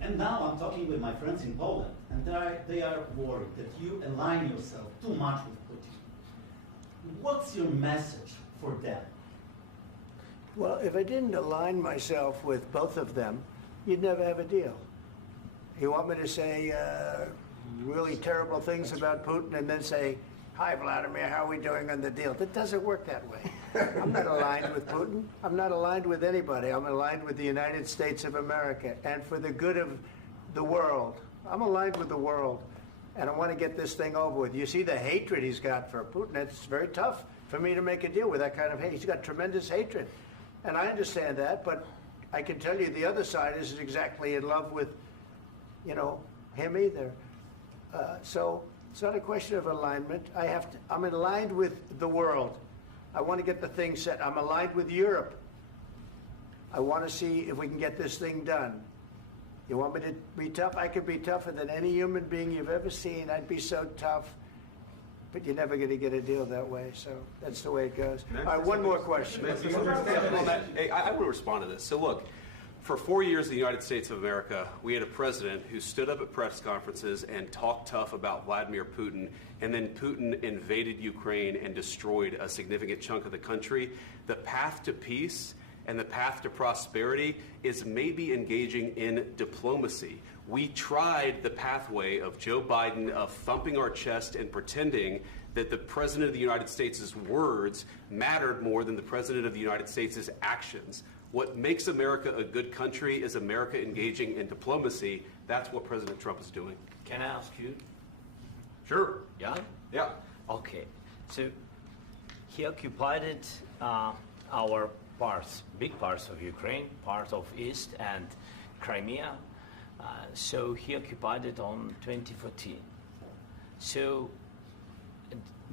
and now I'm talking with my friends in Poland, and they are worried that you align yourself too much with Putin. What's your message for them? Well, if I didn't align myself with both of them, you'd never have a deal. You want me to say really terrible things about Putin and then say, "Hi, Vladimir, how are we doing on the deal?" That doesn't work that way. I'm not aligned with Putin. I'm not aligned with anybody. I'm aligned with the United States of America and for the good of the world. I'm aligned with the world, and I want to get this thing over with. You see the hatred he's got for Putin. It's very tough for me to make a deal with that kind of hate. He's got tremendous hatred, and I understand that, but I can tell you the other side isn't exactly in love with, him either. So it's not a question of alignment. I'm aligned with the world. I want to get the thing set. I'm aligned with Europe. I want to see if we can get this thing done. You want me to be tough? I could be tougher than any human being you've ever seen. I'd be so tough. But you're never going to get a deal that way. So that's the way it goes. All right, one more question. Hey, I want to respond to this. So look, for 4 years in the United States of America, we had a president who stood up at press conferences and talked tough about Vladimir Putin, and then Putin invaded Ukraine and destroyed a significant chunk of the country. The path to peace and the path to prosperity is maybe engaging in diplomacy. We tried the pathway of Joe Biden, of thumping our chest and pretending that the President of the United States' words mattered more than the President of the United States' actions. What makes America a good country is America engaging in diplomacy. That's what President Trump is doing. Can I ask you? Sure. Yeah? Yeah. Okay. So he occupied our parts, big parts of Ukraine, part of East and Crimea. So he occupied it on 2014. So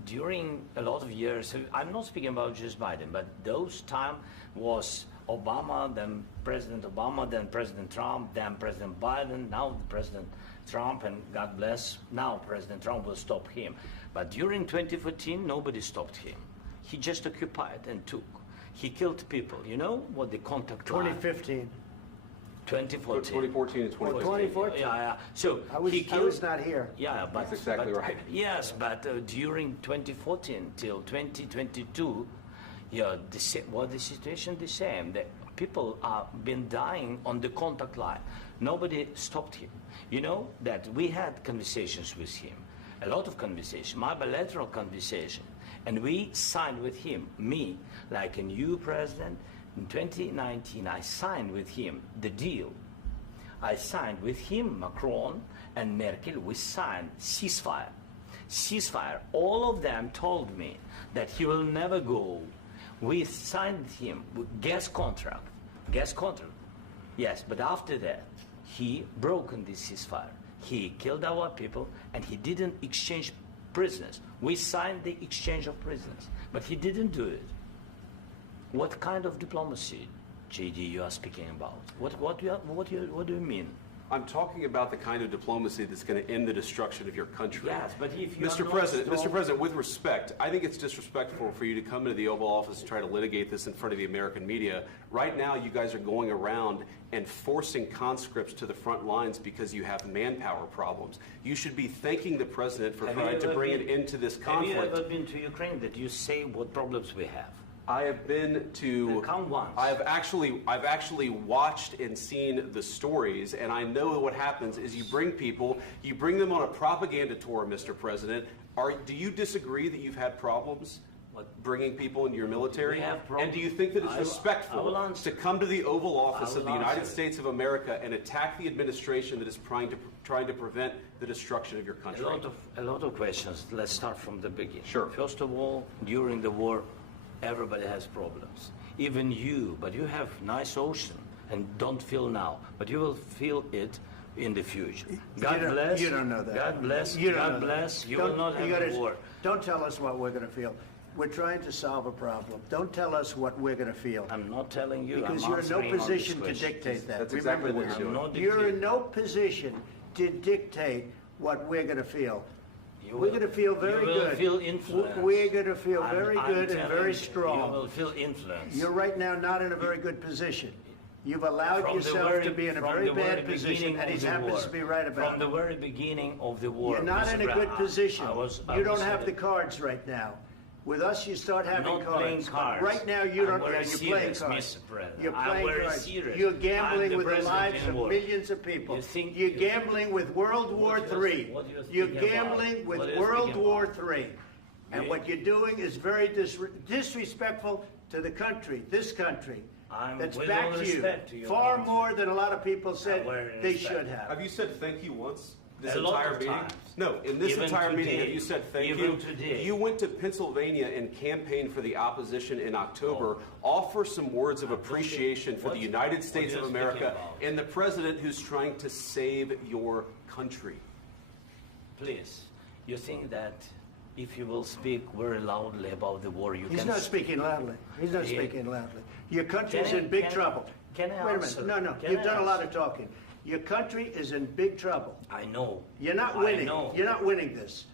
during a lot of years, so I'm not speaking about just Biden, but those time was Obama, then President Obama, then President Trump, then President Biden, now President Trump, and God bless, now President Trump will stop him. But during 2014, nobody stopped him. He just occupied and took. He killed people. You know what the contact 2015. 2014. 2014 and 2014. 2014. Yeah. So I was not here. Yeah, that's exactly right. Yes, but during 2014 till 2022, the situation the same. The people are been dying on the contact line. Nobody stopped him. You know that we had conversations with him, a lot of conversations, my bilateral conversation, and we signed with him. Me, like a new president. In 2019, I signed with him the deal. I signed with him, Macron and Merkel, we signed ceasefire. Ceasefire. All of them told me that he will never go. We signed him with gas contract. Gas contract. Yes, but after that, he broken this ceasefire. He killed our people and he didn't exchange prisoners. We signed the exchange of prisoners, but he didn't do it. What kind of diplomacy, JD, you are speaking about? What do you mean? I'm talking about the kind of diplomacy that's going to end the destruction of your country. Yes, but if you Mr. President, with respect, I think it's disrespectful for you to come into the Oval Office and try to litigate this in front of the American media. Right now, you guys are going around and forcing conscripts to the front lines because you have manpower problems. You should be thanking the President for trying to bring it into this conflict. Have you ever been to Ukraine that you say what problems we have? I have been to. Count once. I've actually watched and seen the stories, and I know what happens is you bring them on a propaganda tour, Mr. President. Do you disagree that you've had problems bringing people into your military? And do you think that it's respectful to come to the Oval Office of the United States of America and attack the administration that is trying to prevent the destruction of your country? A lot of questions. Let's start from the beginning. Sure. First of all, during the war, everybody has problems. Even you, but you have nice ocean and don't feel now, but you will feel it in the future. God bless. You don't know that. God bless. God bless. You will not have a war. Don't tell us what we're going to feel. We're trying to solve a problem. Don't tell us what we're going to feel. I'm not telling you. Because you're in no position to dictate that. That's exactly what you're doing. You're in no position to dictate what we're going to feel. We're going to feel very good. You will feel influence. We're going to feel very good and very strong. You will feel influence. You're right now not in a very good position. You've allowed From the yourself very- to be in a from very the very bad position, beginning and of he the happens war. to be right about From it. the very beginning of the war. You're not Mr. in a good Brown, position. I You don't was have at the it. cards right now. With us, you start having Not cards. playing But cards. right now, you don't. I'm very You're playing serious, cards. Mr. President. You're I'm playing very cards. serious. You're I'm gambling the with the president lives in of war. millions of people. You think- You're gambling with World War What do you- III. what do you You're think about? gambling with What do you World think War about? III. And Yeah. what you're doing is very disrespectful to the country, this country. That's with back all to you. respect to your Far country. more than a lot of people said very they respect. should have. Have you said thank you once? This A lot entire of meeting? times. No, in this Even entire meeting, today. have you said thank Even you? today. You went to Pennsylvania and campaigned for the opposition in October. Offer some words of appreciation for What- the United what States are of you America speaking about? and the president who's trying to save your country. Please, you think that if you will speak very loudly about the war, you He's can... not speaking loudly. He's not Yeah. speaking loudly. Your country's Can I- in big can I- trouble. can I Wait a answer? minute. No, Can you've I done a lot answer? of talking. Your country is in big trouble. I know. You're not I winning. know. You're not winning this.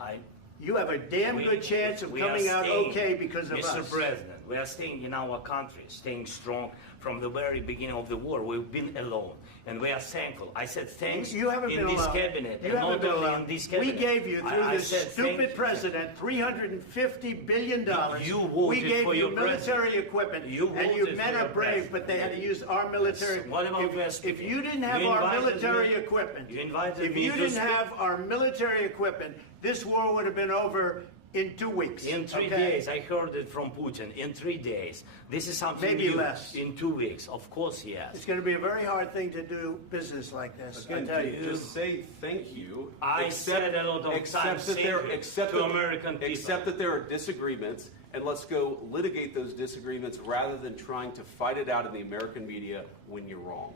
You have a damn good chance of we are coming out staying, okay because of Mr. us. President, we are staying in our country, staying strong from the very beginning of the war. We've been alone, and we are thankful. I said thanks You haven't in been this alone. cabinet, You and haven't not been only alone. in this We cabinet. gave you, through I this said thank stupid you. president, $350 billion. You voted we gave for you your military president. equipment, You and you voted men for are your brave, president. but they had to use our military. What about we are If speaking? you didn't have You our invited military me- equipment, you invited if me you to didn't speak. have our military equipment, this war would have been over in 2 weeks. In 3 okay? days, I heard it from Putin. In 3 days, this is something Maybe new. less. In 2 weeks, of course, yes. It's going to be a very hard thing to do business like this. I Again, tell you. just say thank you. I said a lot of accept times that there, thank you accept to that- American people. Accept that there are disagreements, and let's go litigate those disagreements rather than trying to fight it out in the American media when you're wrong.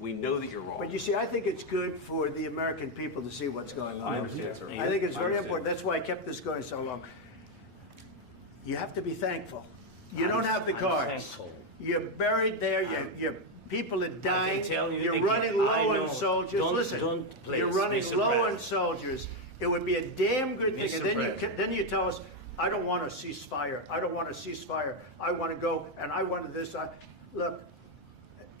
We know that you're wrong. But you see, I think it's good for the American people to see what's going on. I understand, sir. I think it's I very understand. important. That's why I kept this going so long. You have to be thankful. You I'm- don't have the I'm cards. thankful. You're buried there. Your people are dying. tell you You're again, running I low know. on soldiers. Don't- Listen, don't please, you're running Mr. low on President. soldiers. It would be a damn good thing. Mr. And then President. then you tell us, I don't want a ceasefire. I don't want a ceasefire. I want to go and I want this. Look,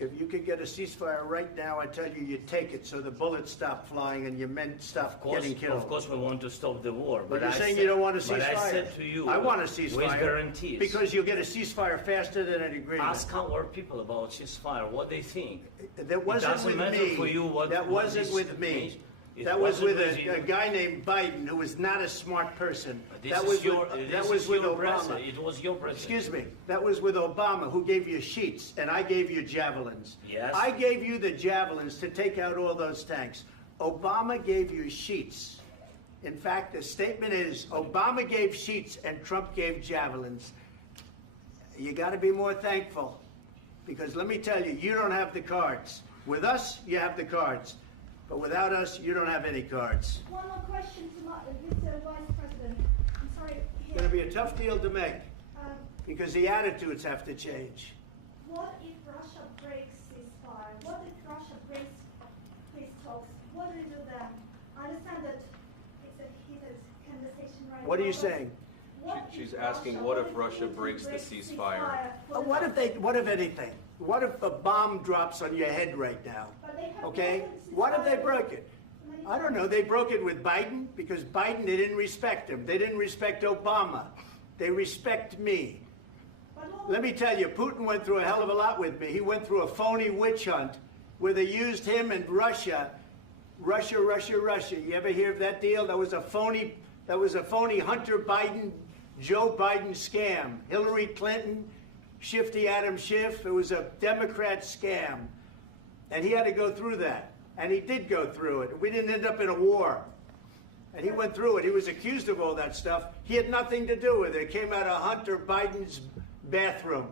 if you could get a ceasefire right now, I tell you, you take it so the bullets stop flying and your men stop getting killed. Of course, we want to stop the war. But you're I saying said- you don't want a ceasefire. But I said to you, I want a ceasefire. with guarantees. Because you'll get a ceasefire faster than an agreement. Ask our people about ceasefire, what they think. That wasn't doesn't with matter me. for you what- that what wasn't this with me. means. It That was wasn't with with you. a guy named Biden who was not a smart person. This That is was your, with, this that was is with your Obama. president. It was your president. Excuse me. That was with Obama, who gave you sheets, and I gave you javelins. Yes. I gave you the javelins to take out all those tanks. Obama gave you sheets. In fact, the statement is Obama gave sheets and Trump gave javelins. You got to be more thankful, because let me tell you, you don't have the cards. With us, you have the cards. But without us, you don't have any cards. One more question to Mr. Vice President. I'm sorry. It's going to be a tough deal to make, Um, because the attitudes have to change. what if Russia breaks ceasefire? What if Russia breaks peace talks? What do you do then? I understand that it's a heated conversation right now. What are you but saying? what She's if asking, Russia- what if Russia Putin breaks the ceasefire? What if anything? What if a bomb drops on your head right now? But they have Okay? broken What if they ceasefire broke it? many I don't times. know. They broke it with Biden because Biden, they didn't respect him. They didn't respect Obama. They respect me. But what- Let me tell you, Putin went through a hell of a lot with me. He went through a phony witch hunt where they used him and Russia. Russia. You ever hear of that deal? That was a phony Hunter Biden, Joe Biden scam. Hillary Clinton, Shifty Adam Schiff. It was a Democrat scam. And he had to go through that. And he did go through it. We didn't end up in a war. And he went through it. He was accused of all that stuff. He had nothing to do with it. It came out of Hunter Biden's bathroom.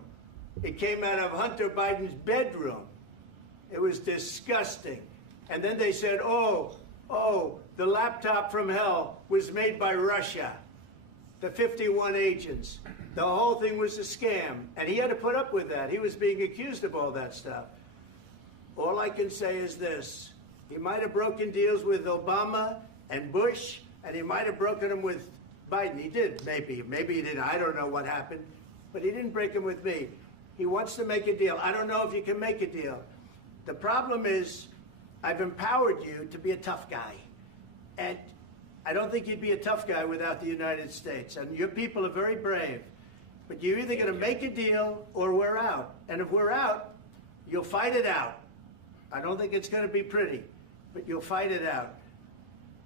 It came out of Hunter Biden's bedroom. It was disgusting. And then they said, oh, the laptop from hell was made by Russia. The 51 agents. The whole thing was a scam. And he had to put up with that. He was being accused of all that stuff. All I can say is this. He might have broken deals with Obama and Bush, and he might have broken them with Biden. He did, maybe. Maybe he didn't. I don't know what happened. But he didn't break them with me. He wants to make a deal. I don't know if you can make a deal. The problem is I've empowered you to be a tough guy. And I don't think you'd be a tough guy without the United States. And your people are very brave. But you're either going to make a deal or we're out. And if we're out, you'll fight it out. I don't think it's going to be pretty, but you'll fight it out.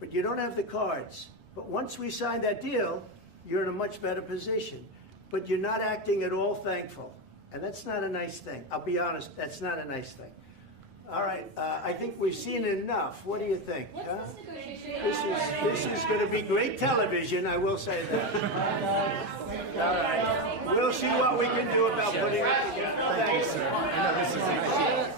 But you don't have the cards. But once we sign that deal, you're in a much better position. But you're not acting at all thankful. And that's not a nice thing. I'll be honest, that's not a nice thing. All right, I think we've seen enough. What do you think? What's huh? this negotiation? This is going to be great television, I will say that. All right. We'll see what we can do about putting it together. Thank you, sir.